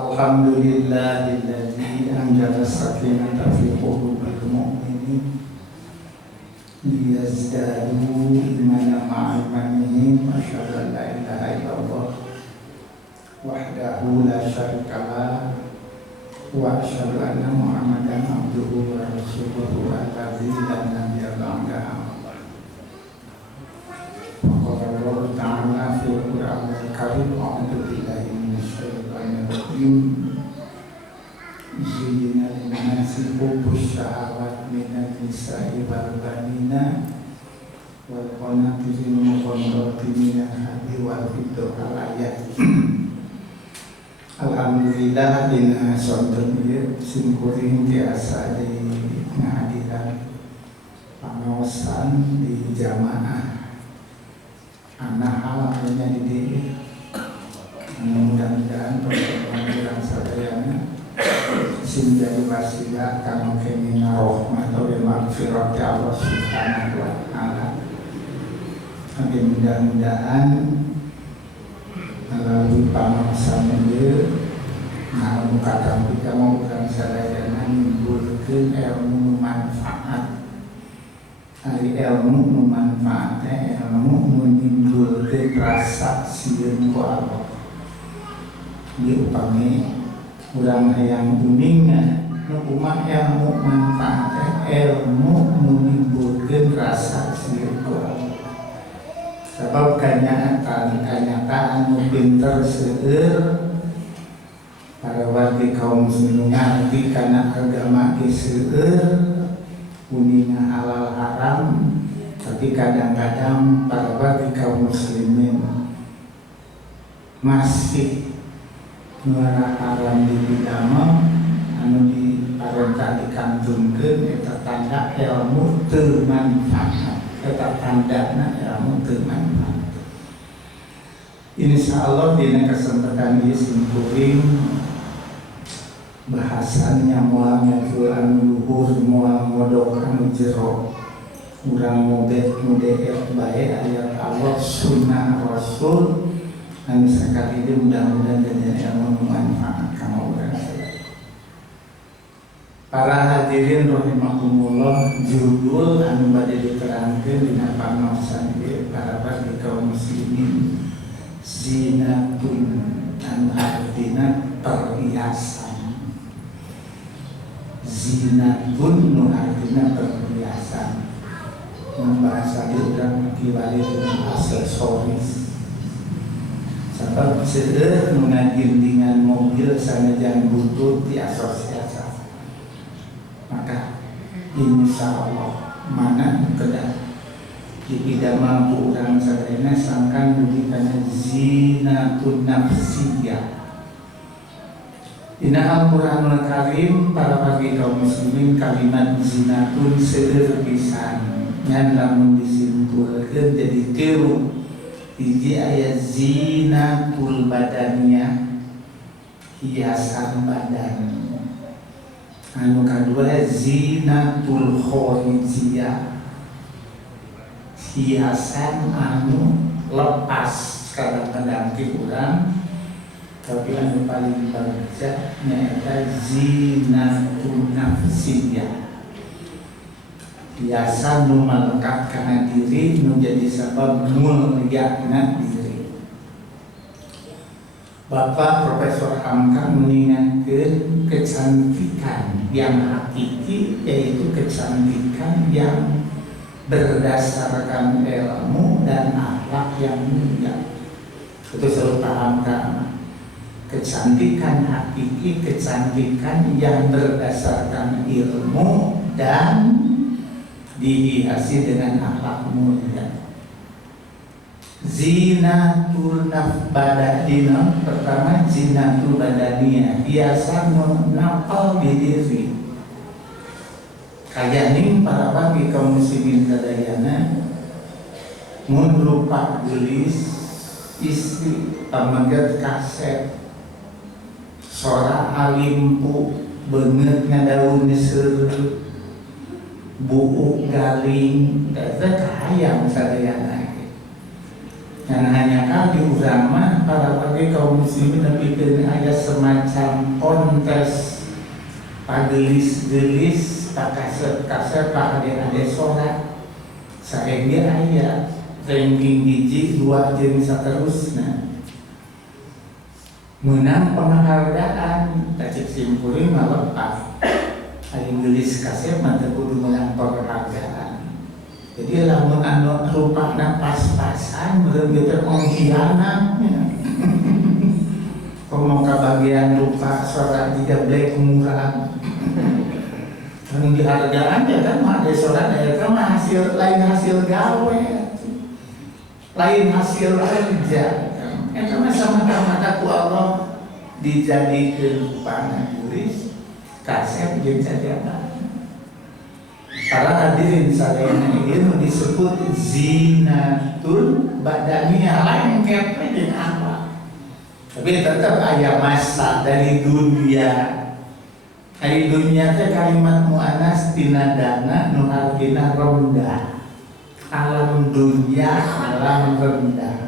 Alhamdulillahilladzi anzala sakinata fi qulubil mu'minin liyazdadu imanan ma'a imanihim. Asyhadu an la ilaha illallah wahdahu la syarikalah wa asyhadu anna Muhammadan abduhu wa rasuluhu alladzi la nabiyya ba'dahu. Qala Allah ta'ala fil Qur'anil Karim, a'udzu billahi minasyaitonir rajim. Zina linnasi hubbus syahawat minan nisa'i wal banina wal qanatiril muqantarati minal hadyi wal fiddati ayat. Alhamdulillah dina sonten ieu simkuring tiasa di ngahadiran pangaosan di jamaah anak halalnya di dieu. Mudah-mudahan pertemuan sadayana sim jadi wasilah kanu kemina rahmat wa maghfirati Allah Subhanahu wa taala. Mudah-mudahan melalui pangaosan ieu namun kata kita mau urang sadayana nimbulkeun ilmu manfaat. Ari ilmu manfaat ilmu menimbulkeun rasa sieun ku Allah. Ieu upami urang hayang uningna nu kumaha ilmu manfaat ilmu menimbulkeun rasa sieun ku Allah. Sebab kenyataan nu pinter seueur para wargi kaum muslimin ngarti kana agama ge seueur unina halal haram, tapi kadang-kadang para wargi kaum muslimin masih nuara haram di bidama anu diparentah dikantunkeun eta tanda ilmu teu manfaat, eta tandana ilmu teu manfaat. Insyaallah dina kesempatan ieu simkuring bahasannya moal ngajul anu luhur moal modok anu jero urang mobet mudeet bae ayat Allah sunnah Rasul anu sakali ieu mudah-mudahan jadi ilmu manfaat ka urang. Para hadirin rahimakumullah, judul anu bade diterangkeun dina pangaosan ieu para bagi kaum muslimin zinatun anu artina perhiasan. Zinatun nu artina perhiasan. Membahasa urang kiwali dengan aksesoris. Sebab seueur nu ngagindingan mobil sanajan butut di asosiasi. Maka insyaallah mana kedah tidak mampu urang sadayana sangkan dugi kana zinatun nafsiyah. Dina Al-Qur'anul Karim para bagi kaum muslimin kalimat zinatun seueur pisan ngan lamun disimpulkeun jadi tilu. Hiji aya zinatul badaniyah, hiasan badan. Anu kadua zinatul khorijiyah, hiasan anu lepas kadang-kadang ti urang, tapi anu paling bagja nyaeta zinatun nafsiyah, hiasan nu malekat kana diri nu jadi sabab mulyana diri. Bapak Profesor Hamka mengingatkan kecantikan yang hakiki yaitu kecantikan yang berdasarkan ilmu dan akhlak yang mulia. Itu selalu pahamkan. Kecantikan hakiki, kecantikan yang berdasarkan ilmu dan dihiasi dengan akhlak mulia. Zinatul badadina, pertama zinatul badaniyah, hiasan napal di diri. Kayak nih para bagi kaum muslimin sadayana mun rupa gelis istri pamagat kaset sora alimpu beungeut ngadaun seueur buuk galing eta kahayang sadayana. Dan hanya kan di urama para bagi kaum muslimin lebih dari ada semacam kontes pagelis-gelis kaset-kaset pak ade sholat sehingga ayat ranking biji dua jenis seterusnya menang penghargaan tak simpulin malah pak hari gelis kaset mantap kudu menang penghargaan. Jadi lamun anu rupana pas-pasan bener-bener ongkianan kalau bagian rupa sholat tidak boleh kemurahan yang dihargaan ya kan ada sholat ya kan hasil lain hasil gawe lain hasil kerja itu sama-sama ku Allah dijadikan panaguris kasep jeung sajadah. Para hadirin sekalian ini disebut zinatul badaniyah lengket dengan apa? Tapi tetap ada masa dari dunia. Dari dunia itu kalimat mu'anas tinadana nuhartina rendah. Alam dunia alam rendah.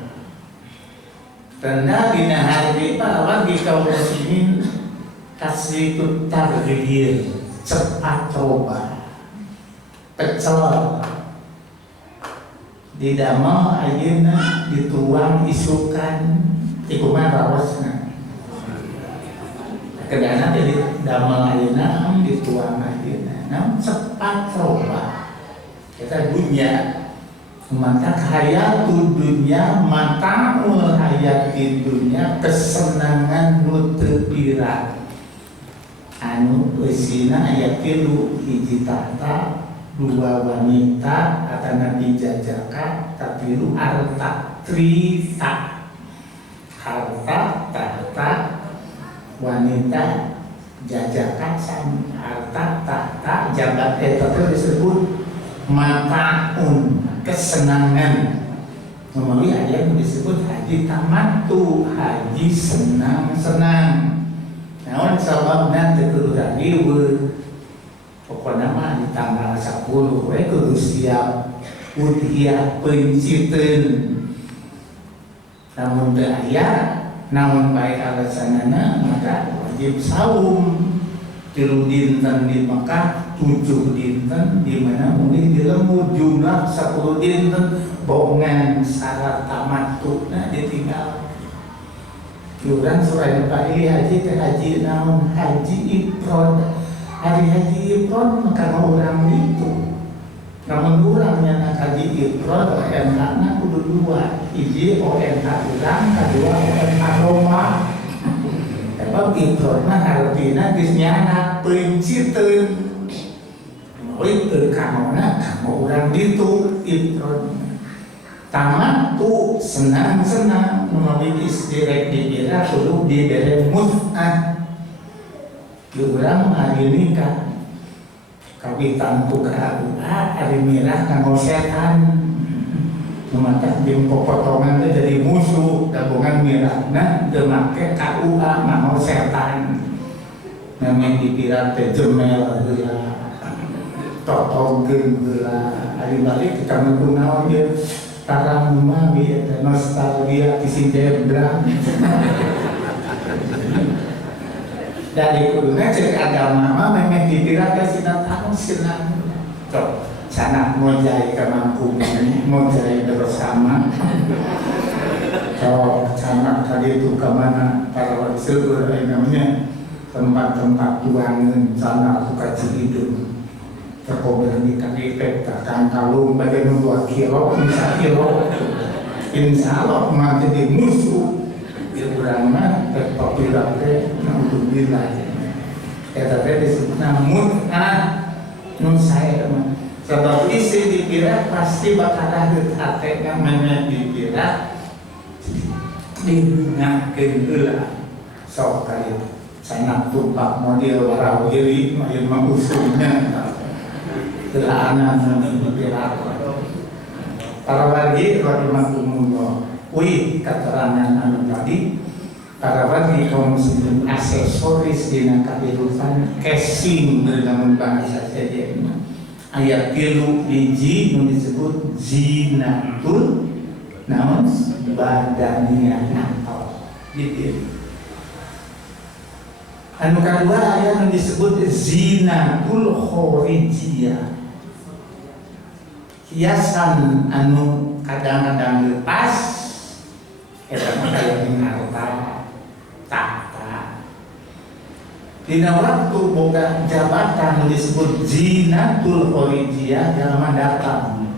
Rendah dina hari para di kaum muslimin kasih targhir cepat coba. Pecel di damel ayeuna dituang isukan ikuman rawasna kedana jadi damel ayeuna dituang ayeuna namun cepat coba kita dunia mata hayatu dunia mata hayati dunia kesenangan nu teu pira anu eusina aya 3 hiji tahta 2 wanita atau nabi jajaka tapi lu harta trita harta tahta wanita jajaka sama harta tahta jabat itu disebut mataun kesenangan melalui ayat yang disebut haji tamattu haji senang-senang naon sababna teu kudu riweuh pokoknya mah di tanggal 10 we kudu siap udhiyah penciteun namun teu aya namun baik alasanana maka wajib saum 3 dinten di Mekah 7 dinten di mana mungkin di lembut jumlah 10 dinten bongan syarat tamatuna ditinggal urang suraya Pak haji teh haji naon haji ifrad hari haji ifrad maka orang itu namun orangnya nak haji ifrad ONH-na kudu 2 hiji ONH urang kedua ONH Roma sebab ifrad mah artina geus nyana penciteun itu kamona kamu orang ditu ifrad tamattu senang-senang melalui istirek dikira kudu dibere mut'ah urang hari nikah kawitan tukar hari mirah kanggo setan maka jeung potongan teh jadi musuh gabungan mirahna teu make KUA mau setan namanya dikira teh jemel heula totongkeun heula ari balik kita mengunaon ge tarang mah bieu nostalgia isi jebra dari kuduna cek agama mah memang dikira ke sinat anu sinat cok sana mojai kemampuan mojai bersama cok sana tadi itu kemana para wasil namanya tempat-tempat tuangan sana suka Cihidung terkober di kaki takkan kalung bagian 2 kilo bisa kilo insya Allah mah jadi musuh urang terpopuler teh naudzubillah eta teh disebutna mut'ah nu sae mah sebab isi dikira pasti bakal raheut hatena mana dikira digunakeun heula sok kali sana tumpak model warawiri mah ieu mah usulnya telaana nu dikira para wargi rahimakumullah wih keterangan anu tadi para wargi kaum muslimin aksesoris dina kehidupan casing dalam bahasa saja ayat 3 hiji nu disebut zinatul naon badania atau gitu. Anu kedua aya nu disebut zinatul khorijiyah. Hiasan anu kadang-kadang lepas eta mah kaya harta tahta. Dina waktu boga jabatan disebut zinatul khorijiyah jalma datang.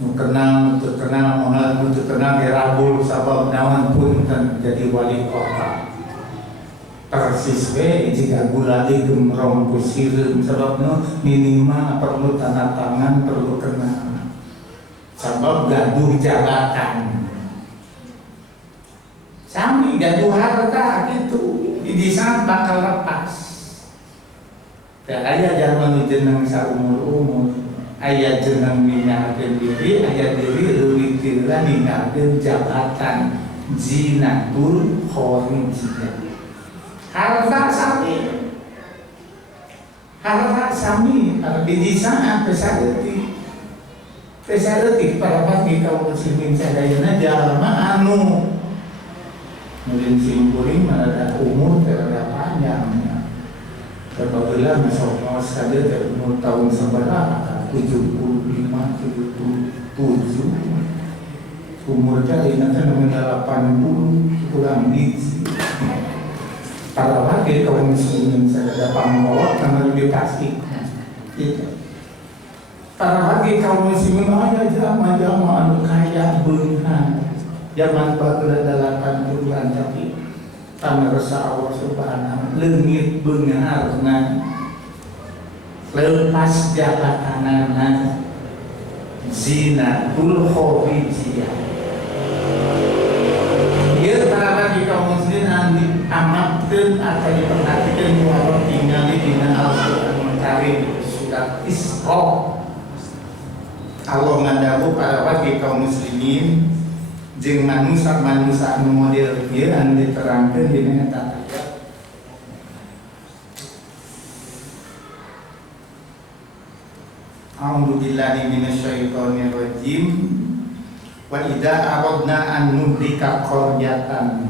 Nu kenal, nu kenal, moal nu kenal dirabul sabab naon pun kan jadi wali kota. Persis we jika gulali gemrong kusireun sababna minimal perlu tanda tangan, perlu kenal. Sabab gaduh jabatan. Sami gaduh harta gitu, di saat bakal lepas. Teu aya jalma nu jeneng saumur-umur, aya jeneng ninggalkeun diri, aya diri leuwih tila ninggalkeun jabatan. Zinatul khorijiyah. Harta sami di sana pesaletik para bagi kaum muslimin sadayana jalma anu mulin simpuring ada umur terada panjang apabila misalnya sekali umur tahun sabaraha 75 77 umurnya ingatnya 80 kurang biji. Kalau lagi kaum muslimin sadaya pangkolot karena lebih pasti gitu. Para lagi kaum muslimin ada jama-jama anu kaya beunhan zaman bageula 80-an tapi pamirsa Allah Subhanahu leungit beungarna lepas jabatanana zinatul khorijiyah. Ieu para lagi kaum muslimin anu amatkeun atau diperhatikan walau tinggal di Al-Quran Karim surat Isra. Allah ngadawu para wagi kaum muslimin jeung manusia anu model ieu anu diterangkeun dina eta ayat. A'udzu billahi minasyaitonir rajim. Wa idza aradna an nuhlika qaryatan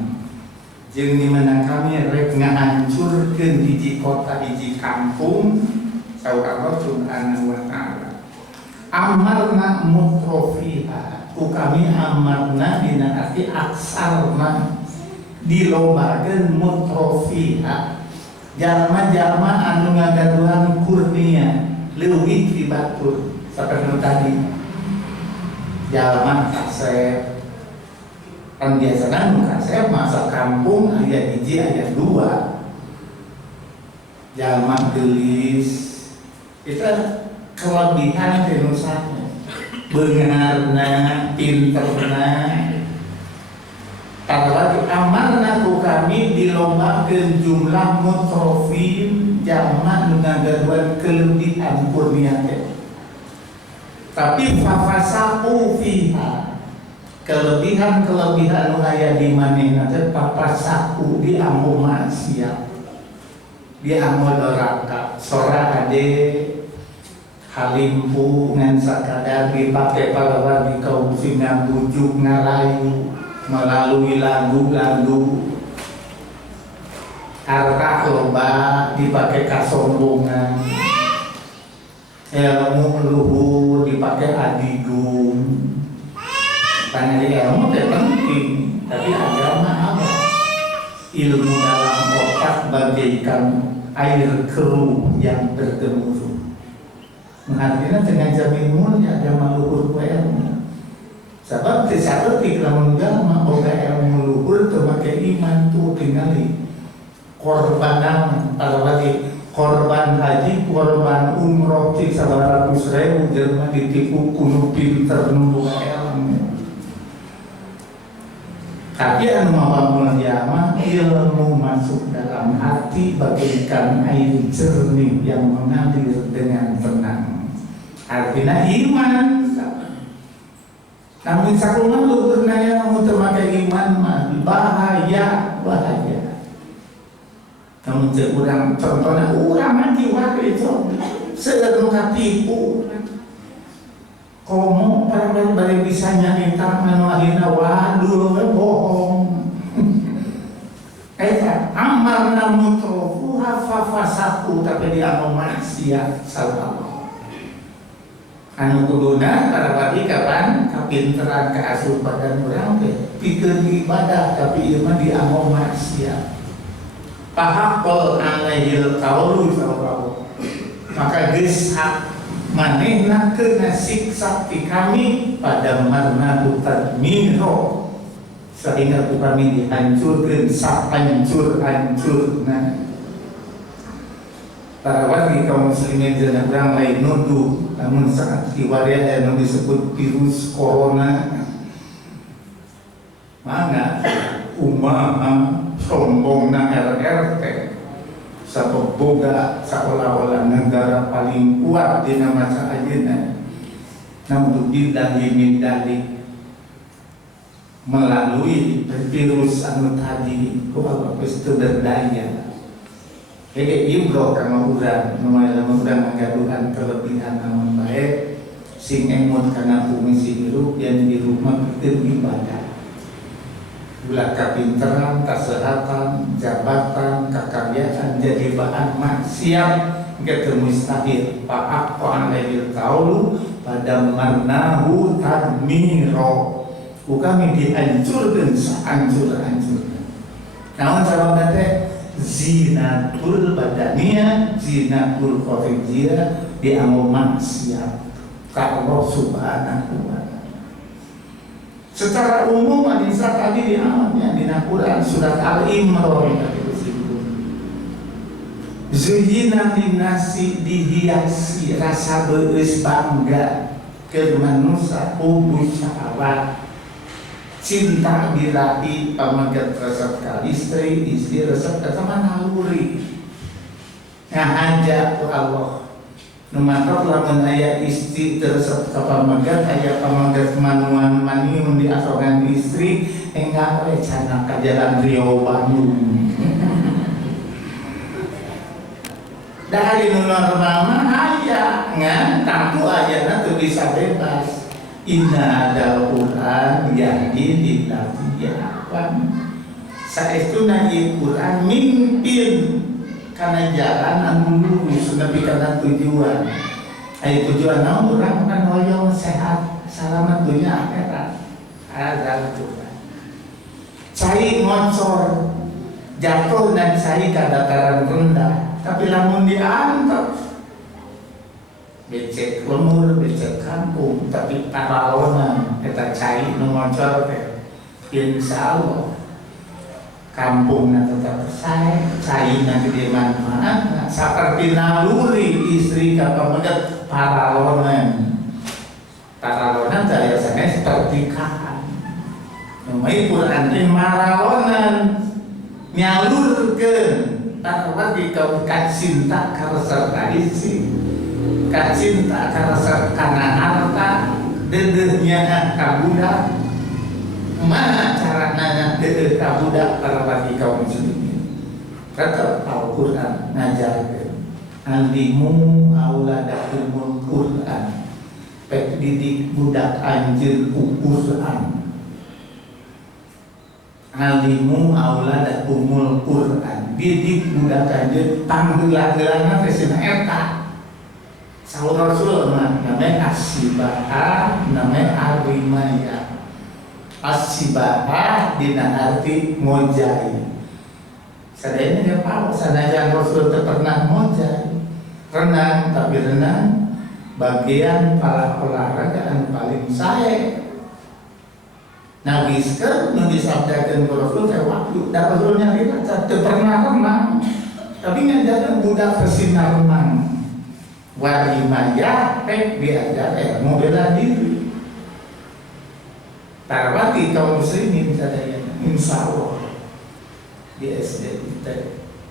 jeung dimana kami rek ngahancurkeun hiji kota hiji kampung saur Allah Subhanahu wa ta'ala amarna mutrofiha ku kami amarna dina arti aksarna dilombakeun mutrofiha jalma-jalma anu ngagaduhan kurnia leuwih ti batur saperti tadi jalma kasep kan biasanya nu kasep masa kampung aya hiji aya dua jalma geulis itu kelebihan kenusana beungarna pinterna kalau amarna ku kami dilombakeun jumlah mutrofin jalma nu ngagaduhan kelebihan kurnia teh tapi fafasaku fiha kelebihan aya di manehna teh papasaku di ambu maksiat di ambu neraka sora ade halimpu ngan sakadar dipake para di kaum sing bujuk ngarayu melalui lagu-lagu harta loba dipake kasombongan ilmu luhur dipake adigung. Tanya ilmu itu penting, tapi agama apa? Ilmu dalam otak bagaikan air keruh yang bergemuruh. Artinya dengan jamin mulia agama luhur ku ilmu. Sebab disareutik lamun jalma boga ilmu luhur teu make iman tuh tingali korbanan alwati korban haji, korban umroh cik 900.000 jelema ditipu kuno pinter nu boga ilmu. Tapi anu mabangun jama ilmu masuk dalam hati bagaikan air jernih yang mengalir dengan tenang. Artinya iman. Namun sakuman luhur naya mau termakai iman mah bahaya. Namun urang contohnya urang mati waktu itu sedang katipu. komo para bisa nyarita manualina waduh bohong. Eta amarna mutrofu hafafasaku tapi dia mau maksiat sallallahu. Anu kuduna para pati kapan kapinteran keasupan dan urang teh pikeun ibadah tapi ieu mah dia mau maksiat. Pahapel alaihil qaulu sallallahu. Maka geus hak manehna keuna siksa ti kami pada marna utadmiro sehingga kami dihancurkan sahancur-hancurna. Para wargi kaum muslimin dan orang lain nuduh namun saat kiwaria yang disebut virus corona mana umaha sombongna RRT saboga seolah-olah negara paling kuat di masa ayeuna namun bidali melalui virus anu tadi ku Allah geus teu berdaya. Hege ibro kama urang nu urang ngagaduhan kelebihan namun baik sing emot kana fungsi hirup yang di rumah teu ibadah. Ulah kapinteran, kesehatan, jabatan, kekaryaan jadi bahan maksiat geus mustahil. Fa'aq alaihi qaulu pada marnahu tadmiro. Kami dihancurkan sehancur-hancurnya. Namun sababna teh zinatul badaniyah, zinatul kharijiyah dianggo maksiat ka Allah Subhanahu wa taala. Secara umum hadisah tadi diamatnya di Quran surat Al-Imran tadi disebut. Zuyina linnasi dihiasi rasa beus bangga ke manusia hubbu syahwat. Cinta birahi pamagat resep ka istri resep ka sama naluri ngahaja ku Allah nu matok lamun aya istri resep ka pamagat aya pamagat manuan maniun di asongan istri enggak we cana ka jalan Riau Bandung dari nu normal mah aya ngan tampu ayana teu bisa bebas. Inna adal Quran yahdi lillatiyapan. Saestuna ieu Quran mimpin kana jalan anu lurus nepi kana tujuan. Aya tujuan naon urang kan hoyong sehat salamat dunia akhirat. Ada Quran. Cai ngocor jatuh dan cai ka dataran rendah, tapi lamun diantar becek lemur, becek kampung, tapi paralonan kita cai ngocor teh insyaallah kampungna tetap sae, caina gede manfaatna saperti naluri istri ka pamagat paralonan daya sanes pertikahan. Numai Quran teh maralonan nyalurkeun tarwadi ka cinta karasa isi cinta karena harta dedehnya kabudak mana cara nanya dedeh kabudak para bagi kaum muslimin kata Al-Quran ngajarkeun andimu auladakumul Quran pek didik budak anjeun ku Quran alimu auladakumul Quran didik budak anjeun panggeula-geulana teh cenah eta. Saur Rasul namanya as-sibaha, namanya al-rimaya. As-sibaha dina arti mojai. Sadayana dia tahu, sanajan Rasul teu pernah mojai. Renang, tapi renang bagian para olahraga anu paling sae. Nabi seker nu disabdakeun ku Rasul teh waktu da Rasul nyarita teu pernah renang. Tapi ngajaran budak kesinar renang. Warimaya pek diajar ilmu bela diri. Tarwati kaum muslimin sadayana insyaallah di SD kita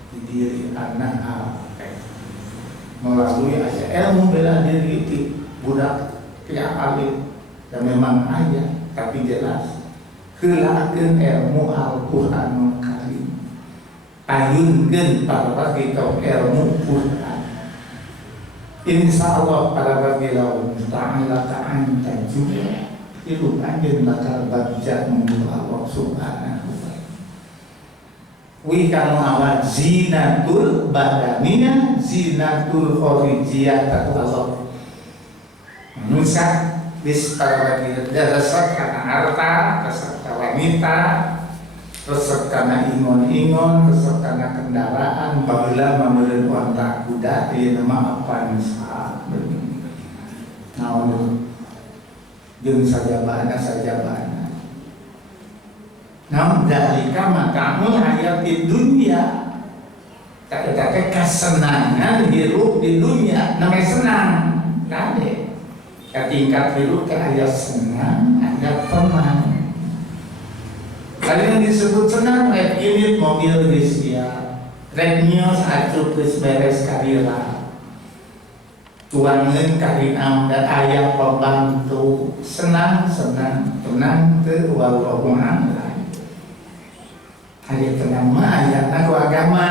di diri anak melalui aja ilmu bela diri itu budak tidak alim dan memang aja tapi jelas keulakeun ilmu Al-Qur'anul Karim payunkeun tarwati kaum ilmu Qur'an Insya Allah para bagilau ta'ala ta'anta juga itu anjir bakal baca menurut Allah subhanahu wa ta'ala. Wikanu awal zinatul badaninya zinatul khorijiyah tak Allah manusia bis para bagilau resep karena harta, resep karena wanita, resep karena ingon-ingon, resep karena kendaraan, apabila membeli wanita kuda dia nama apa misal nah jeng saja bana namun dalika makamu hayat di dunia tak kesenangan hidup di dunia namanya senang kade ketingkat hidup ke ayat senang ada tenang. Kali yang disebut senang rek unit mobil disiap rek nyos acuh geus beres karira tuangan karinam dan ayah pembantu senang tenang ke wallahu a'lam. Hari tenang mah ayat aku agama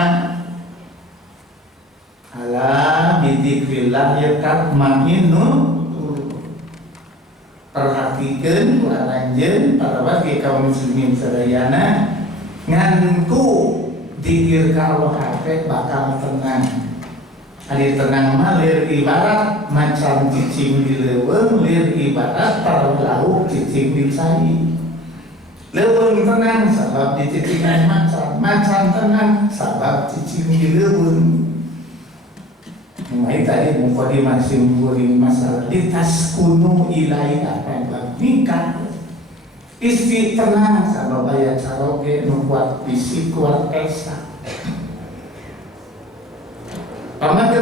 ala bidzikrillah yatma'innu. Perhatikan walanjeun para bagi kaum muslimin sadayana nganku dikir ka Allah hate bakal tenang. Ari tenang mah lir ibarat macam cicing di leuweung, lir ibarat para lauk cicing di cai. Leuweung tenang sabab di cicingan macan tenang sabab cicing di leuweung. Mulai tadi mukodi masih nguring masalah ditas kuno ilai apa yang nikah istri tenang sabab bayar caroge nukuat bisi kuat pesa. Paman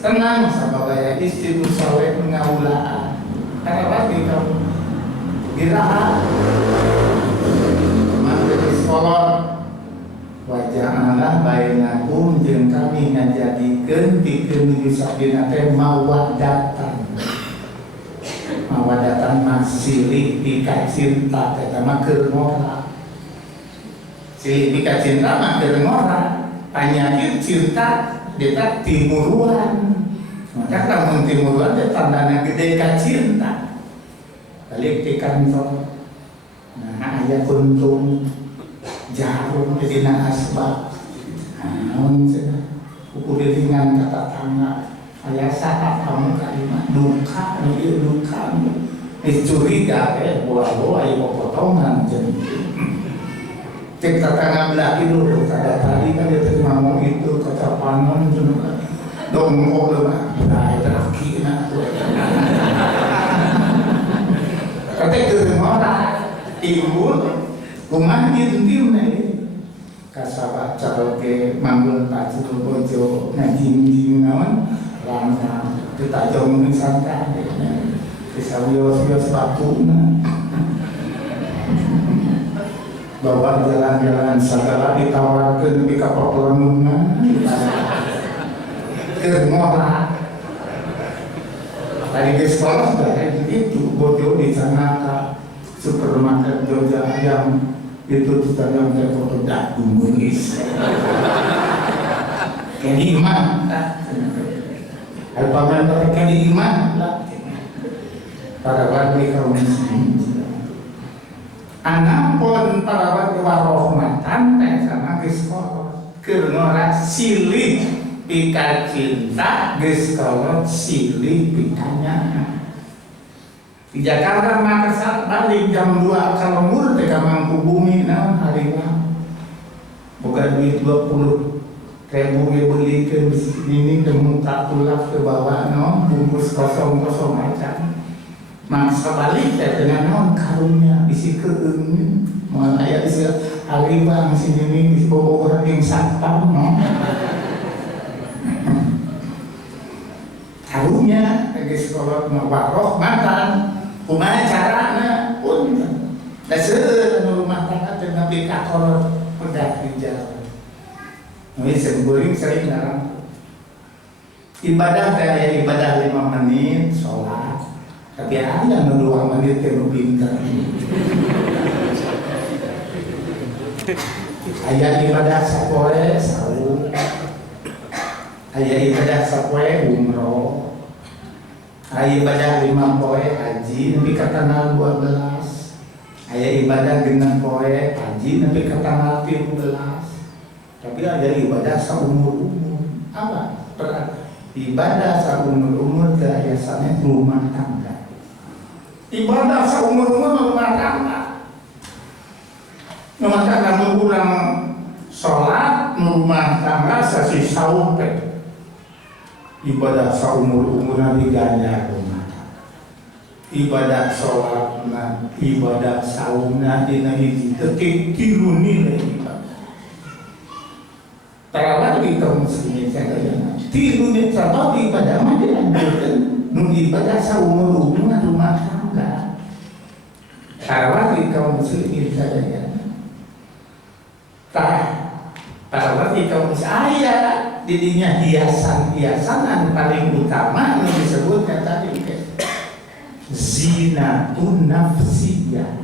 tenang sama bayar istri musawet ngaulaan karena pasti kamu biraha paman dari sekolah wajah anak bainakum jeung kami ngajadikeun pikeun menuju sabina teh mawadatan silih pika cinta eta mah keur ngora silih pika cinta mah keur ngora panyakit cinta dia timuruan maka lamun timuruan dia tandana gede ka cinta balik di kantor nah aya kuntung jarum di dina asbab naon cenah ukur dengan kata tangga aya saha kamu kalimat duka ieu duka curiga buah-buah aya potongan cenah cek tetangga belah itu kada tadi kan dia ngomong itu kata panon cenah dongko lemah nah eta rakina kata keur ngora timbul kumaha dieu kasaba caroge manggul pacul bojo ngajing naon lanang ditajong sangka disawios-wios batuna bawa jalan-jalan segala ditawarkan di kapal pelangungan ke ngora tadi di sekolah dari itu bojo di sana supermarket Jogja ayam itu ditanam ke foto dak bungis kini iman alpaman mereka di iman para warga kaum muslimin anak pun para warga warohmatan sama sekolah keur silih pika cinta geus kolot silih pikanya di Jakarta maka saat balik jam 2 kalau mur teh ka Mangkubumi naon harina boga duit 20.000 ge beulikeun ini demu tak tulak ke bawah no bungkus kosong-kosong aja mangsa balik teh dengan naon karunya isi keung moal aya isi haribang sini di bobo orang yang satpam no karunya geus kolot mawaroh matan kumaha carana pun da seueur anu rumah tangga teh nepi ka kolot pedak di jalan. Ini sembeuring sering larang. Ibadah teh aya ibadah 5 menit salat. Tapi aya nu 2 menit teh nu pinter. Aya ibadah sapoe saum. Aya ibadah sapoe umroh. Aya ibadah 5 poe haji nepi ka tanggal 12. Aya ibadah 6 poe haji nepi ka tanggal 13. Tapi ada ibadah saumur-umur. Apa? Ibadah saumur-umur teh aya sanes rumah tangga. Ibadah saumur-umur rumah tangga. Rumah tangga urang salat rumah tangga sasi saum teh. Ibadah saumur-umur nabi ganjar rumah tangga. Ibadah salatna, ibadah saumna dina hiji teu tilu nilai ibadah. Tarawih di kaum muslimin sadayana. Tilu nilai sabab ibadah mah dianjurkeun nu ibadah saumur-umur rumah tangga. Tarawih di kaum muslimin sadayana. Tarawih di kaum muslimin didinya hiasan-hiasan anu paling utama anu disebutnya tadi zinatun nafsiyah.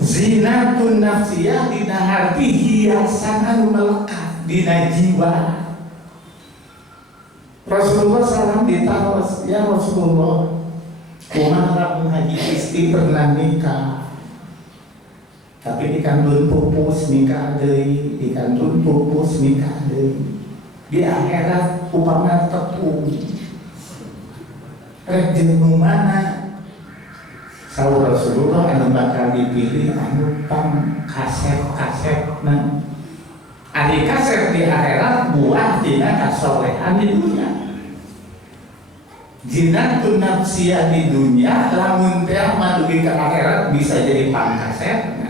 Zinatun nafsiyah dina arti hiasan anu melekat dina jiwa. Rasulullah SAW ditaros, ya Rasulullah, kumaha haji istri pernah nikah. Tapi dikandung pupus nikah deui, dikandung pupus nikah deui. Di akhirat upama tepung. Rek jeung mana? Saur Rasulullah anu bakal dipilih anu pang kasep-kasepna. Ari kasep di akhirat buah dina kasolehan di dunia. Jinatun nafsiyah di dunia lamun teh madugi ka akhirat bisa jadi pangkasep.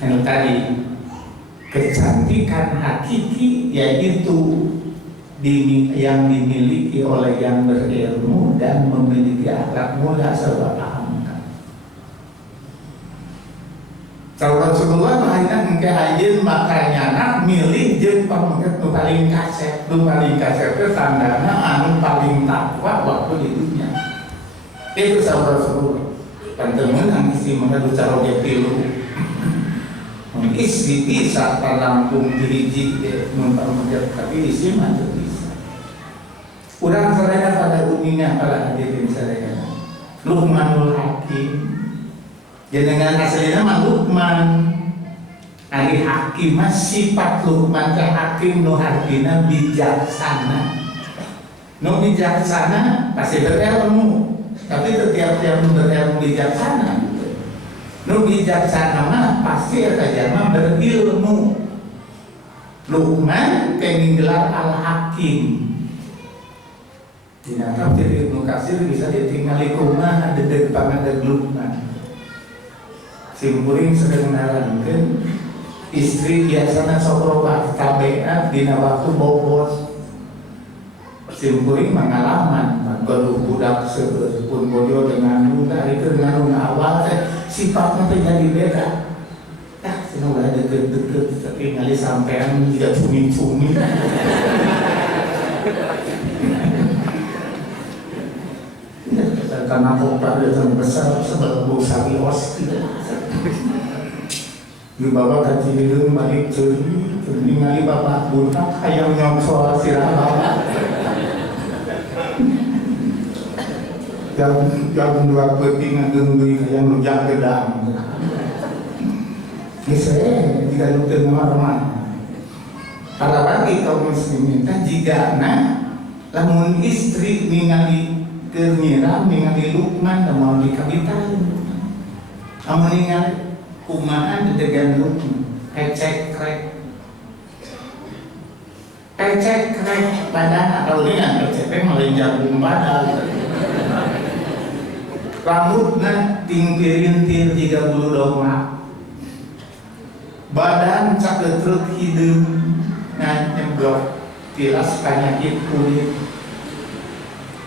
Yang tadi kecantikan hakiki yaitu yang dimiliki oleh yang berilmu dan memiliki akhlak mulia serta paham. Rasulullah mahina engke hajeun makanya nak milih jeung pamangkat nu paling kasep teh tandana anu paling takwa waktu di dunia. Itu Rasulullah. Panteun ang isi mah cara tilu. Istri bisa lampung diriji mempermudah, tapi istri mah bisa. Urang sadaya pada umumnya para hadirin sadaya. Luqmanul Hakim. Jenengan asalna mah Luqman. Ari Hakim mah sifat Luqman ka Hakim nu artina bijaksana. Nu bijaksana pasti berilmu, tapi tiap-tiap berilmu bijaksana. Nu bijaksana mah pasti eta jalma berilmu. Luqman kenging gelar Al-Hakim. Dina tafsir Ibnu Katsir bisa ditingali kumaha dedeg pangadeg Luqman. Simkuring sedang narangkeun istri biasana sobrobah tabeat dina waktu bobot. Simkuring mengalaman baru budak sepun bodoh dengan muda itu dengan awal sifatnya terjadi beda. Semoga deket-deket tapi ngali sampean tidak cumi-cumi. Karena pompa yang besar sebab sapi os dibawa ke Cibidung balik curi ningali bapak budak hayang nyonsol sirah bapak. Yang dua peti ngagengui yang nujak gedang. Kisah jika nukil nama-nama. Para bagi kaum muslimin jika lamun istri ningali kenyiram ningali Luqman dan mau dikabitan. Amun ningali kumahan dedegan Luqman ecek krek padahal kalau dia ecek malah jagung padahal. Rambutna tingpirintir 30 doma. Badan caketruk hideung nyeblok tilas penyakit kulit.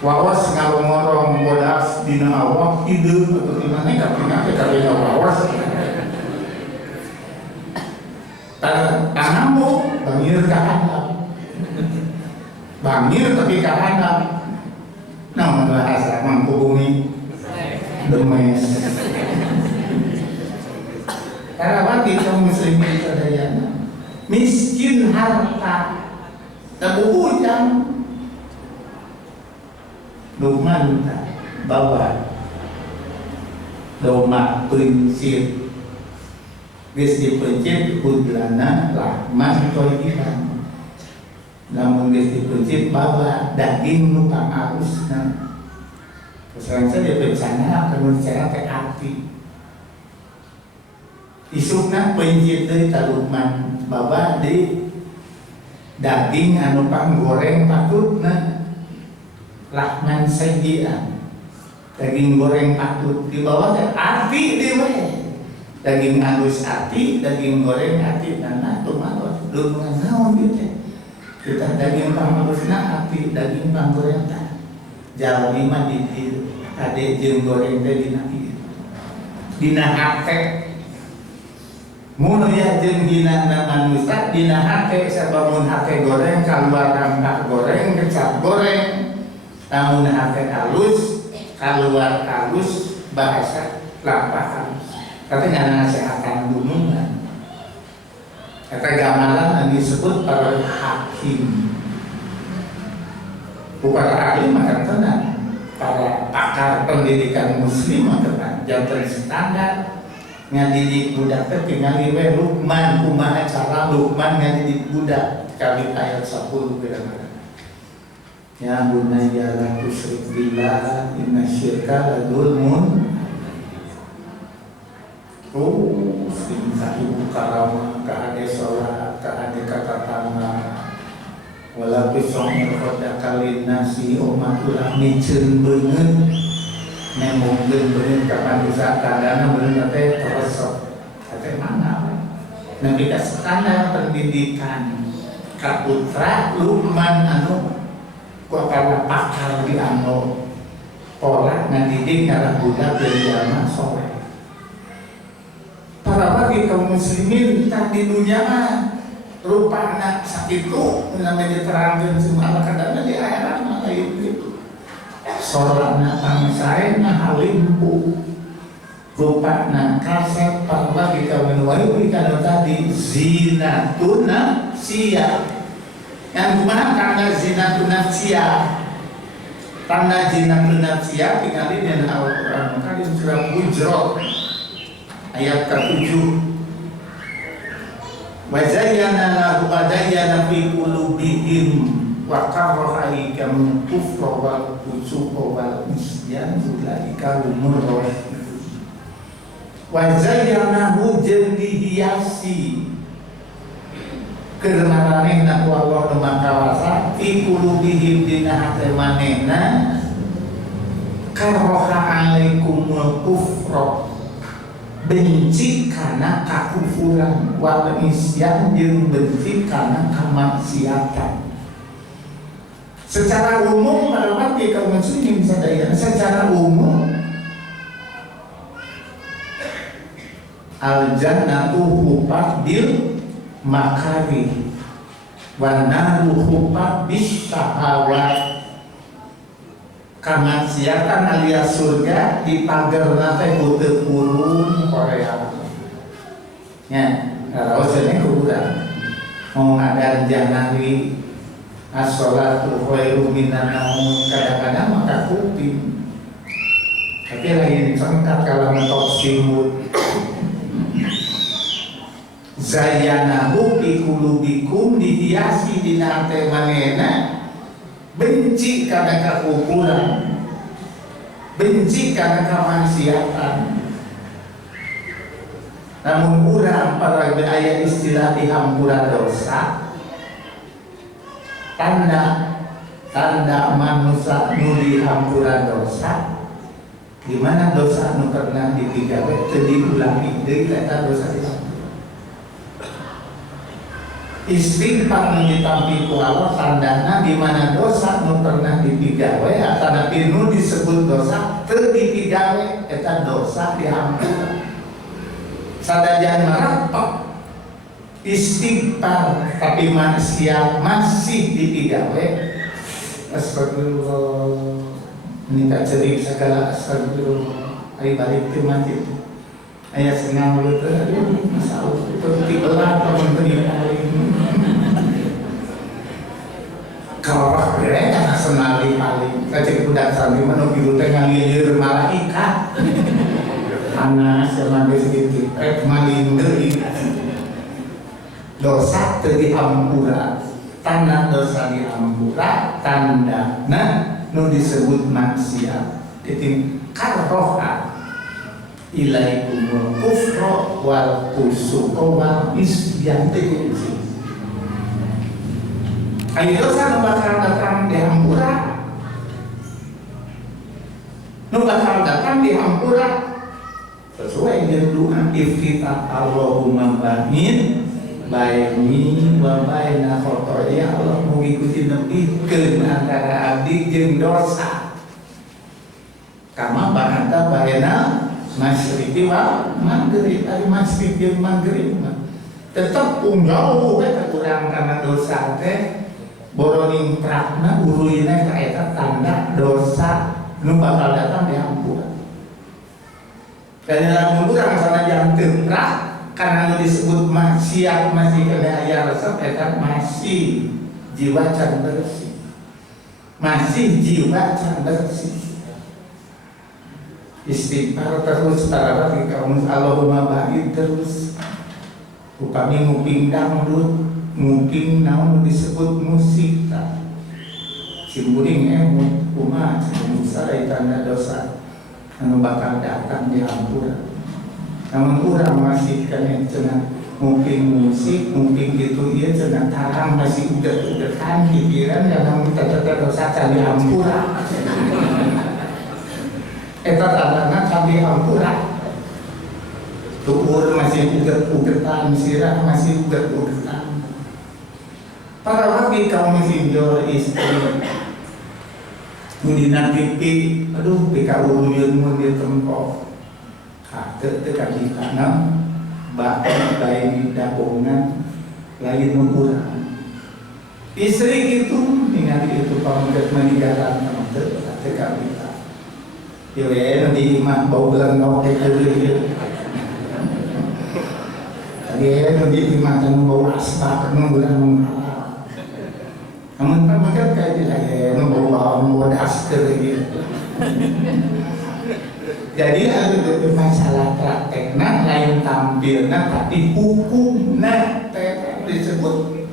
Wawas ngalongorong bodas dina awak hideung atau di mana tapi wawas. Tanamu bangir ka handap. Bangir tapi ka handap. Namun bahasa mampu bumi demes. Karena kaum muslimin sadayana miskin harta, tapi bujang Lukman bawa doma prinsip geus dipencet kudlana lahman toyiban, namun geus dipencet bawa daging nu pangalusna. Sekarang saya bencana akan bicara teh hati. Isukna pencet dari Lukman bawa di daging anu panggoreng patutna lahman sayyi'an, daging goreng patut dibawa ke ati dewe, daging halus ati, daging goreng ati, dan natu malos lungan naon gitu. Kita daging panghalusna ati, daging panggoreng tak jalmi mah di ade jeung goreng teh dina hate mun ya jeung dina manusia dina hate sabamun hate goreng kaluar rangka goreng kecap goreng. Namun hati halus, keluar halus, bahasa lampah halus. Katanya nasihatkan gunungan. Kata gamalan yang disebut para hakim. Para ahli maka tenang. Para pakar pendidikan muslim maka tenang. Jangan standar. Ngadidik budak tinggal liwe Lukman. Kumaha cara Lukman ngadidik budak. Kali ayat 10 kira-kira. Ya bunayya la tusyrik billah inna syirka la dzulmun. Oh, sinta ibu karama ka ade sholat ka ade kata tama wala pisong khoda kalin nasi umatul miceun beungeun nemongkeun beungeun ka manusia tandana beungeun teh teresep teh mana nabi ka standar pendidikan ka putra Lukman anu karena pakar di anu pola ngadidik karena budak dari zaman sore. Para bagi kaum muslimin tak di dunia rupanya sakitu namanya diterangkan semua kadang di akhirat mah itu. Sorana pangsaena halimpu rupanya kaset para bagi kaum muslimin kana tadi zinatuna sia. Yang dimana karena zinatun nafsiyah, tanda zinatun nafsiyah tinggalin dengan Al-Quran. Maka di surah Hujurat ayat ke-7 wa zayyana lahu badayyana fi qulubihim wa karraha ilaihim kufra wal fusuqa wal isyan ulaika humur rasyidun. Wa zayyanahu jeung dihiasi kerenarane nak Allah teman kawasa fi qulubihim dina hate manehna karroha alaikumul kufra benci kana kakufuran wal isyan jeung benci kana kamaksiatan. Secara umum pada waktu kaum muslimin sadaya secara umum al jannatu hufat bil makari wanaru hupat bis syahawat. Kamaksiatan alias surga di pagar nate butuh kurun Korea ya rasanya kuburan mau ada janari as-sholatu khairu minan naum kadang-kadang maka kuping tapi lain sengkat kalau mentok simut zayyanahu fi qulubikum dihiasi dina hate manehna benci karena kekufuran, benci karena kemaksiatan. Namun urang para aya istilah dihampura dosa, tanda manusia nu dihampura dosa, di mana dosa nu pernah digawe teu diulangi deui eta dosa dihampura. Istighfar nu ditampi ku Allah tandana di mana dosa nu pernah dipigawe atau nu disebut dosa teu dipigawe eta dosa dihampura. Sadajan maratok istighfar tapi maksiat masih dipigawe astagfirullah nikah cerik segala astagfirullah ari balik teu mati ayat setengah mulut aduh masalah itu dibelah teman-teman kalau berada senali paling kacek budak santri mah nu biru teh ngalilir malaikat. Anas sama sedikit malin deui. Dosa teu diampura. Tanda dosa diampura tandana nu disebut maksiat. Jadi karoha ilaikumul kufra wal fusuqa wal isyan teh. Ayo dosa nu bakal datang diampura. Nu bakal datang diampura sesuai dengan doa iftitah Allahumma bahin baini wa baina khotoya. Allah mengikuti nepikeun antara abdi jeung dosa. Kama bahata baina masyriqi wa maghrib, ari masyriq jeung maghrib tetep jauh we kurang karena dosa teh boroning prakna uruyna ka eta tanda dosa nu bakal datang diampura. Dan dalam urang sanajan teu prak karena nu disebut maksiat masih kena aya resep eta masih jiwa can bersih. Masih jiwa can bersih. Istighfar terus tarawih kaum Allahumma ba'id terus. Upami nguping dangdut, nguping naon disebut musik ta. Simburing emut kumaha saray tanda dosa anu bakal datang diampura. Namun urang masih kena cenah nguping musik, nguping gitu ieu cenah tarang masih udet-udetan pikiran dalam tata dosa can diampura. Eta tandana can diampura. Tuur masih uget-ugetan, sirah masih uget-ugetan. Para laki kaum sinjol istri mundina pipi, aduh pika uruyun mun di tempo teu ka ditana bahkan bayi dabongan lain urang. Istri gitu ningali itu pamudat meninggalan teu ka kita. Yo we di imah bau belengok teh teu. Tadi di imah kan bau asbak nu bulan namun pamudat kayak dia nu bau dasker gitu. Jadi ada masalah praktekna lain tampilna tapi hukumna disebut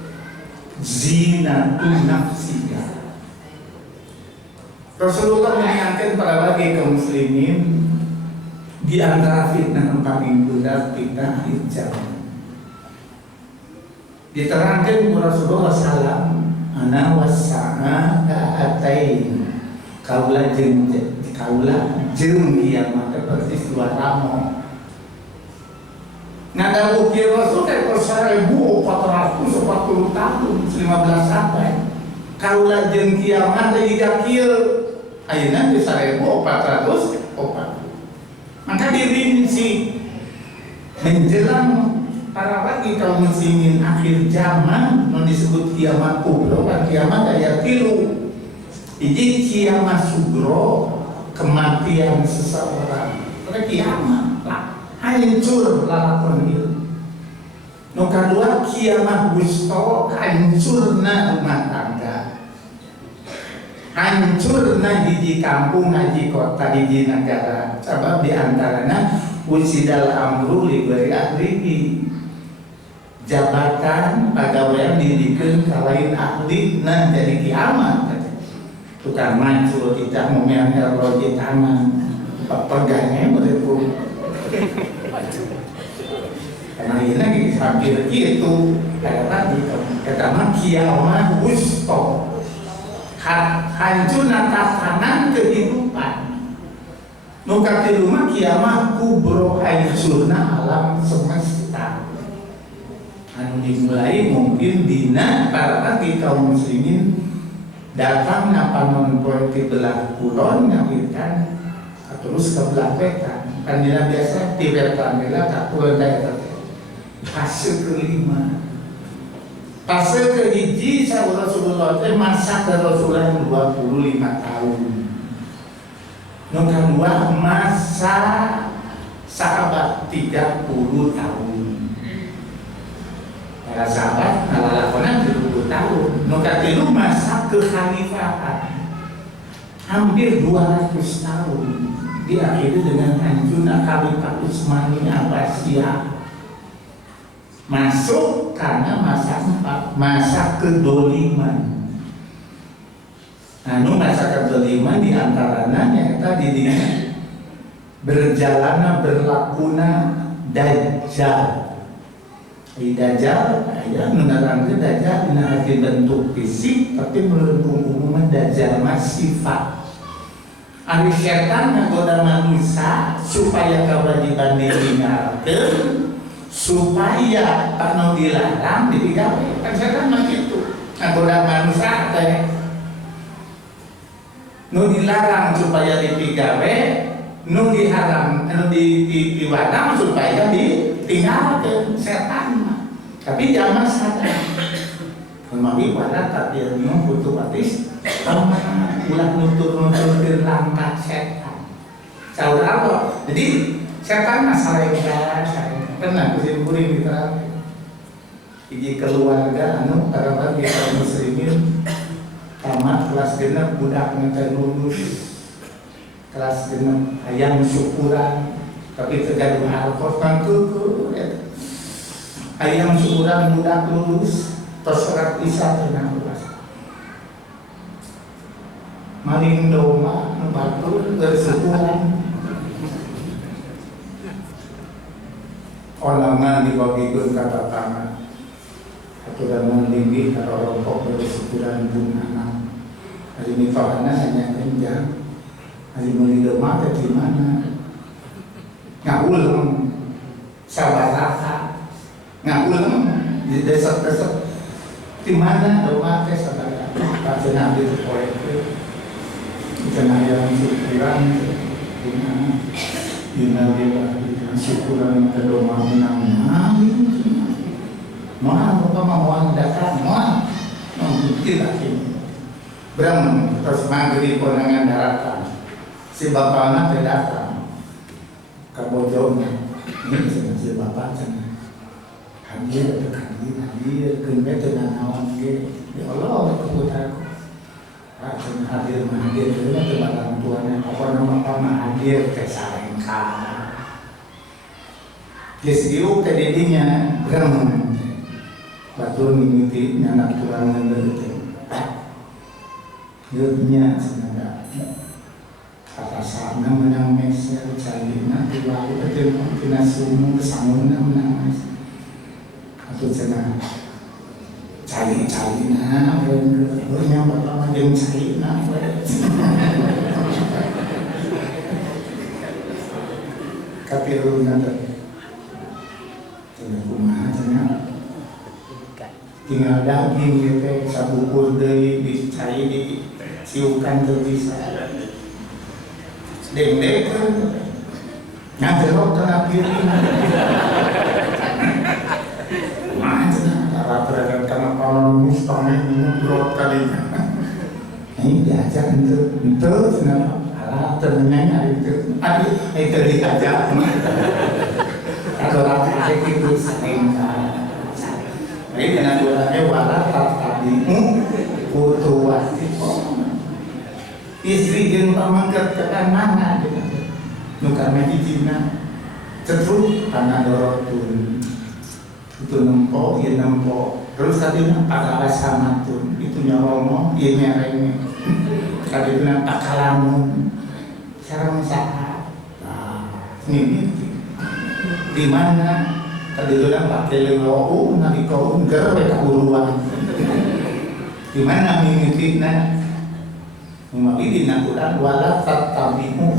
zina nafsiyah. Rasulullah mengingatkan para bagi kaum muslimin di antara fitnah yang paling besar fitnah hijab. Diterangkan Rasulullah SAW ana wasa'a ka'atain kaulah jeung kiamat persis dua ramo. Ngada ukir Rasul teh 1440 tahun 15 abad. Kaulah jeung kiamat teh kieu ayeuna geus 1440. Maka dirinci menjelang para lagi kaum muslimin akhir zaman yang disebut kiamat kubro kan kiamat aya 3. Hiji kiamat sugro kematian seseorang. Pada kiamat lah hancur lalakon ieu. Nu kadua kiamat wusto hancurna rumah tangga. Hancurna hiji kampung, hiji kota, hiji negara. Sebab diantaranya usidal amru li bari ahlihi. Jabatan pagawean didikeun ka lain ahli na jadi kiamat. Tukang mancul tidak memeang roji tangan pegangnya begitu. Karena ini hampir itu kayak tadi kata kiamat wusto hancur tatanan kehidupan. Nuka di rumah kiamat kubro hancurna alam semesta. Anu dimulai mungkin dina para lagi kaum muslimin datang napanon politik belah kulon ngawitan terus ke belah wetan kan dina biasa di wetan bela tak kulon daya fase kelima fase kehiji sahabat Rasulullah teh masa ke Rasulullah 25 tahun nu kadua masa sahabat 30 tahun. Para sahabat ngalalakonan 30 tahun. Nu katilu masa kekhalifahan. hampir 200 tahun diakhiri dengan hancurnya Khalifah Utsmani Abbasiyah. Masuk karena masa kedoliman. Masa kedoliman diantaranya yang tadi berjalana berlakuna Dajjal. Dajjal, ya menerangkan Dajjal dengan bentuk fisik, tapi menurut umumnya Dajjal sifat. Ari setan menggoda manusia supaya kewajiban ditinggalkan, supaya karena dilarang ditinggalkan. Kan setan begitu. Menggoda manusia teh nu dilarang supaya ditinggalkan, nu diharam, nu diwarang supaya ditinggalkan setan. Tapi jangan sadar. Kemarin pada takdirnya butuh artis, ulah nutur-nutur ke langkah setan. Saudara apa? Jadi setan masalah yang pernah kuring kita. Iji keluarga para kita muslimin tamat kelas genep budak nanti lulus kelas genep ayam syukuran tapi tergaduh Al-Quran tuh ayam syukuran budak lulus terserat bisa tenang luas maling domba membantu bersyukuran olangan dibagikan kata tangan aturan tinggi kalau rokok bersyukuran bunga hari ini fahana hanya kenjang hari ini domba di mana ngawul sabar rasa ngawul di desa-desa di mana domba teh saudara pasien ambil proyek jangan yang syukuran di mana syukuran ke domba menang mohon bapak mohon datang mohon tidak ini berang terus maghrib konangan daratan si bapaknya tidak datang ke bojongnya ini si bapak cina hadir kembali dengan awan gitu ya Allah kebutuhanku cina hadir dengan orang tuanya apa nama hadir ke sarengka Yesiu ke dedinya berang batu mimiti anak kurang menderita hidupnya senaga kata sana menang mesel cari nanti lalu ketemu kena sumu kesangun menang atau cina cari nah yang pertama yang cari nah kapiru nanti kumaha cina tinggal daging gitu, sabukur dari dicari disiukan tuh bisa dendek kan ngajerok kena piring macam cara beragam karena kalau mustahil minum brot kalinya ini diajak itu kenapa alat ternyanya itu diajak kalau rata itu sering ini dengan doanya walat tabimu kutuwati istri jeung pamangkat kekan mana nuka medicina cetruk karena dorotun itu nempo ya nempo terus tadi pakala samatun itu nyoromo ya nyereme tadi itu pakalamun sareng saha ini di mana tadi itu pakai lelo nanti kau enggak mereka uruan di mana mimitinya memilih nakuran walat tabimu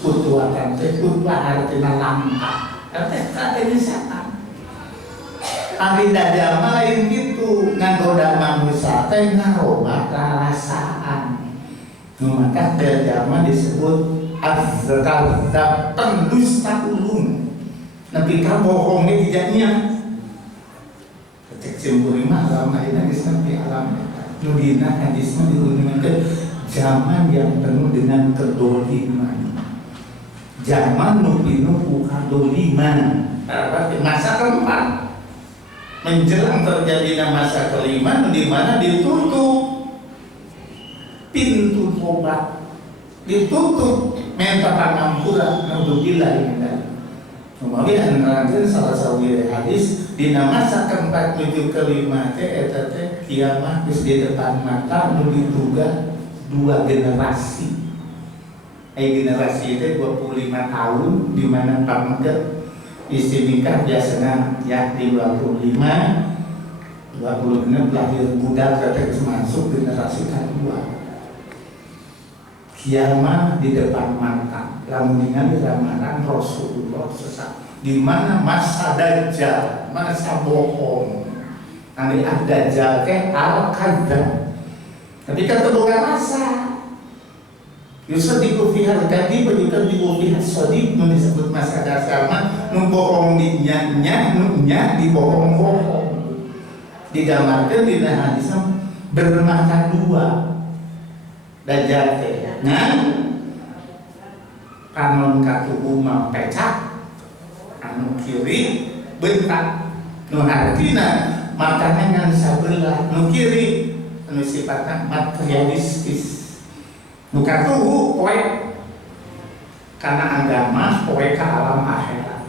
kutuatan kutwa artinya langkah kata ini setan ari dada lain gitu ngagoda manusia teh ngaroba perasaan maka dada disebut azzakar pendusta ulun nabi kabohongnya tidaknya cek simpuri alam akhirnya sampai alam nudina hadisnya diunjungkan zaman yang penuh dengan kedoliman zaman nubinuku kedoliman masa keempat menjelang terjadinya masa kelima di mana ditutup pintu tobat ditutup minta pangampura naudzubillah min kemudian menerangkan salah satu hadis dina masa keempat menuju kelima eta teh kiamat geus di depan mata nu dituga dua generasi. Generasi itu 25 tahun di mana pamengger istri nikah biasanya ya di 26 lahir budak terus masuk generasi kedua. Kiamat di depan mata. Lamun ningali ramalan Rasulullah sesat. Di mana masa dajjal, masa bohong. Nanti ada dajjal ke al-kadzdzab. Ketika terbuka masa Yusadiku fiha al-kadhib wa yukadibu fiha as-sadiq nu disebut masa dasarna nu bohong dinya nya dibohong-bohong. Digambarkeun dina hadis bermata dua. Dajjal teh ngan kanon katubu mah pecah anu kiri bentak nu artina matanya ngan sabelah nu kiri anu sifatna materialistis. Bukan tuh poe karena agama poe ke alam akhirat.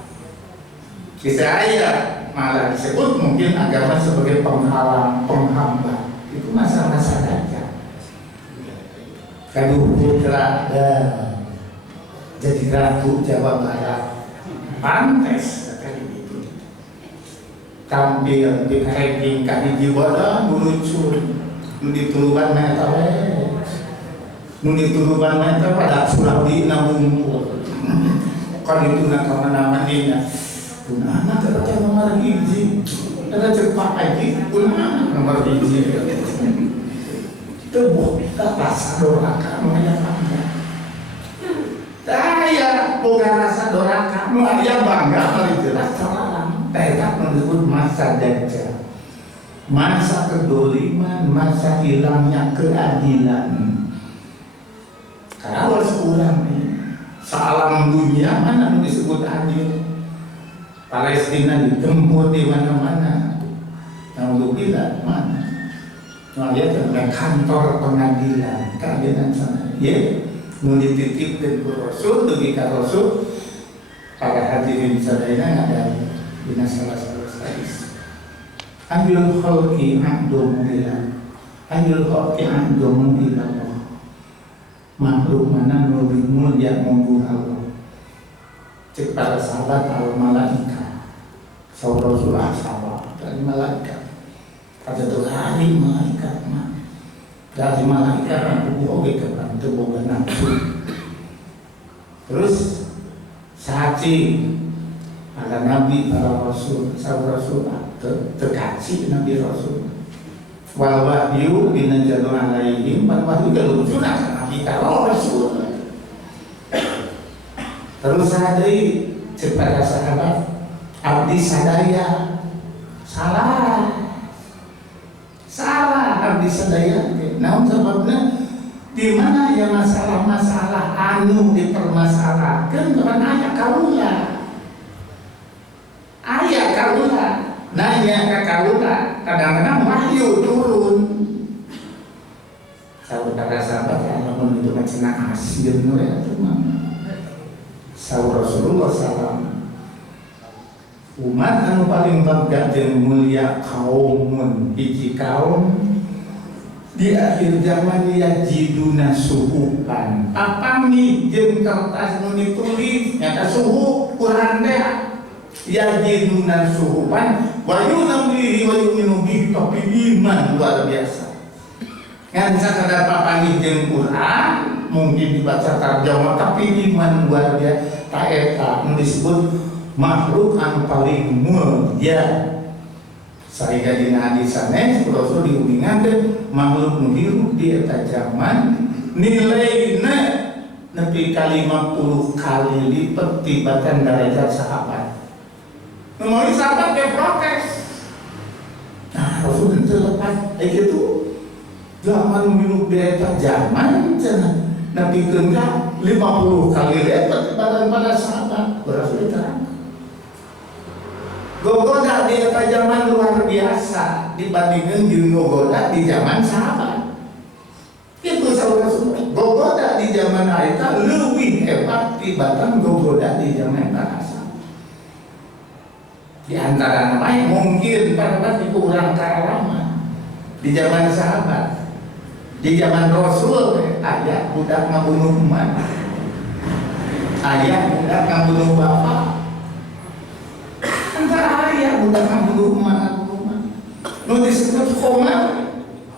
Kisah ayat malah disebut mungkin agama sebagai penghalang, penghambat. Itu masa-masa dajjal. Kaduh putra jadi ratu Jawa Barat. Pantes kali itu. Tampil di ranking kahiji wadah bulucur nu dituluban mata we. Nuni turuban mereka pada Surabi namumpul. Kan itu nak kemana-mana dia. Punah anak kerja nomor hiji. Ada cepat lagi. Punah nomor hiji. Tebuh rasa doraka maya bangga. Saya bukan rasa doraka maya bangga kali jelas salah. Tidak disebut masa dajjal. Masa kedoliman, masa hilangnya keadilan. Kalau seorang sealam dunia mana disebut adil. Palestina digempur di mana-mana. Alhamdulillah mana? Nah, lihat dengan kantor pengadilan keadilan sana. Ya, mau dititipkan ke Rasul, bagi Rasul. Para hadirin sadayana ada bina salah-salah hadis. Anjul khalqi a'dumu ilah. Anjul khalqi a'dumu ilah. Makhluk mana lebih mulia munggu Allah. Cek para sahabat al-malaikat Rasulullah sahabat dari malaikat. Kata tu hari malaikat mah dari malaikat aku bohong ke bantu boga nafsu. Terus sahaji para nabi, para rasul, sahabat Rasulullah terkasih nabi Rasul. Wal wahyu binajadu alaihim wal wahyu kalau junah nabi kalau Rasul. Terus hadri kepada sahabat abdi sadaya salah abdi sadaya. Namun sebabnya di mana ya masalah-masalah anu dipermasalahkan bukan ayat kaula nanya ke kaula kadang-kadang wahyu turun. Saudara sahabat yang menunjukkan cenah asir ya cuma sahabat Rasulullah SAW umat anu paling bangga dan mulia kaumun hiji kaum di akhir zaman yajiduna suhupan papami jeung kertas nu ditulis nyata suhu Quran teh yajiduna suhupan wa yunambihi wa yu'minu bihi tapi iman luar biasa. Ngan sakadar papami jeung Quran mungkin dibaca tarjamah tapi iman luar biasa. Ta eta nu disebut makhluk anu paling mulia. Sehingga dina hadis sanes Rasul diuningakeun makhluk nu hirup di eta zaman nilaina nepi ka 50 kali lipat tibatan derajat sahabat. Memori sahabat ke protes. Nah, Rasul itu lepas gitu. Zaman hirup di eta zaman cenah nepi keunggah 50 kali lipat tibatan pada sahabat. Rasul terang. Gogoda di zaman luar biasa dibandingkan dengan gogoda di zaman sahabat. Itu saudara tibatan gogoda di zaman bahasa. Di antara namanya mungkin pada itu orang kealaman di zaman sahabat, di zaman Rasul ayah budak ngabunuh emak, ayah budak ngabunuh bapak, antara ayah budak ngabunuh emak. Nu disebut koma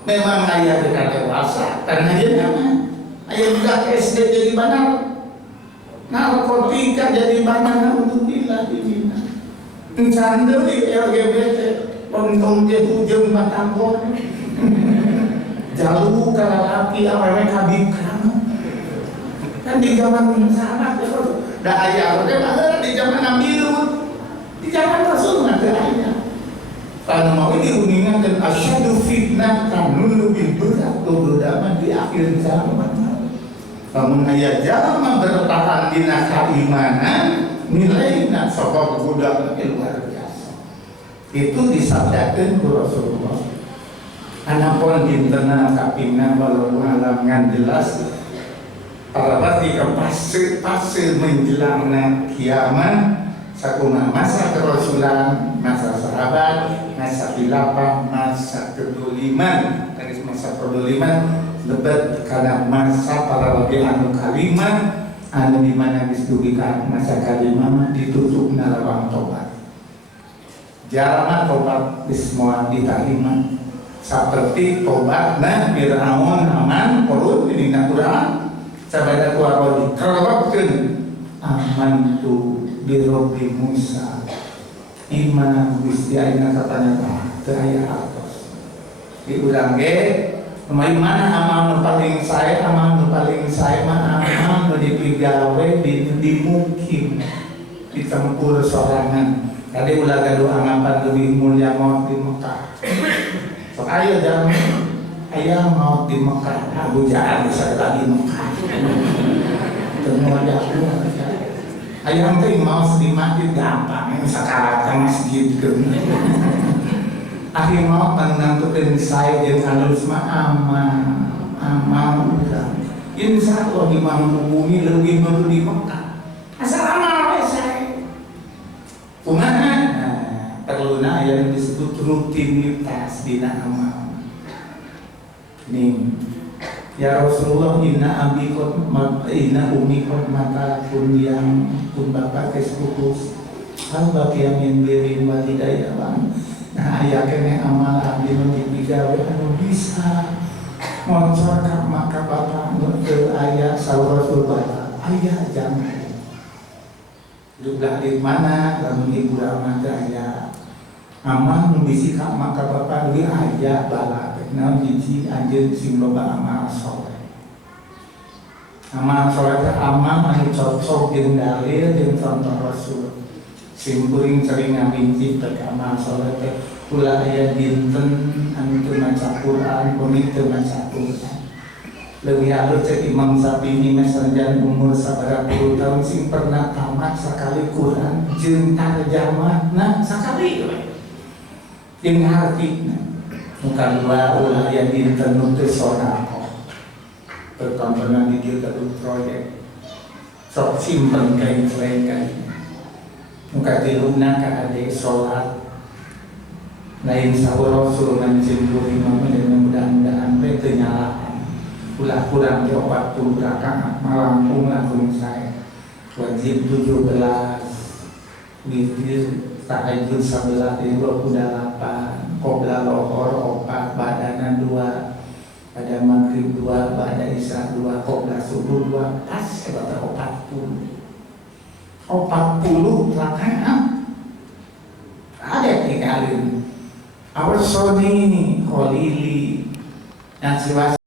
memang ayah dekat dewasa karena dia nyaman. Ayah budak SD jadi bandar, narkotika jadi bandar untuk bila dibina. Encandel di LGBT, lontong dia hujung batangkon, jauh kalau laki awalnya kabin kamu. Kan di zaman sahabat itu, dah ayah ada di zaman Nabi Lut, di zaman Rasul ada ayah. Karena mau diuningan dan asyadu fitnah kanun lebih berat keberdaman di akhir zaman. Namun ayah jangan bertahan di keimanan nilai dan sebab budak luar biasa. Itu disabdakan ke Rasulullah. Anapun internal kapina walau mengalami jelas para pasti pasti menjelang kiamat. Sakuna masa kerasulan, masa sahabat, masa khilafah, masa keduliman, dari masa keduliman lebat karena masa para lagi anu kalimah, anu dimana disebutkan masa kalimah ditutup narawang tobat. Jalan tobat semua diterima, seperti tobatna Fir'aun aman, korun ini natural, sabada kuarodi kerlapkan aman tu Birobi Musa iman Gusti ayeuna katanya teu aya artos diurang ge mana amal nu paling sae mah amal nu dipigawe di mukim ditempur sorangan tadi ulah gaduh anggapan lebih mulia maut di Mekah sok aya jalan aya maut di Mekah Abu Jahal bisa lagi Mekah teu ada ayam teh mau di masjid gampang, ini sekarang ke masjid ke. Akhir mau menentukan saya yang halus mah aman udah. Insya Allah di mampu bumi lebih baru di Mekah. Asal amal saya. Kumaha? Perluna yang disebut rutinitas di amal. Nih. Ya Rasulullah inna ummi qad mata kun yang kun bapak kesputus hal bakia min birin walidayya bang. Nah aya kene amal abdi nu dipigawe anu bisa moncor ka maka bapak nu teu aya saur Rasul bapak aya jangan juga di mana lamun ibu mah teu aya amal nu bisi ka maka bapak deui aya bala naon hiji anjeun sing loba amal soleh. Amal soleh teh amal anu cocok jeung dalil jeung contoh Rasul. Sing kuring sering ngabinti teh amal soleh teh ulah aya dinten anu teu maca Quran, kuning teu maca Quran. Leuwih alus cek Imam Syafi'i mesanjan umur sabaraha puluh tahun sing pernah tamat sakali Quran jeung tarjamahna sakali we. Jeung artina bukan ulah yang dinten teu sodaqah perkampungan di dia kedua proyek sok simpen kain selain muka tiluna ka ade sholat lain sahur Rasul ngancing kuring mah dengan mudah-mudahan teh teu nyalakan ulah kurang di 40 rakaat malampung langsung saya wajib 17 witir tahajud 11 28 qobla lohor 4 badana 2 pada maghrib 2 pada isya 2 qobla subuh 2 pas sebata 40 rakaat ada tinggalin awal soni kholili yang siwas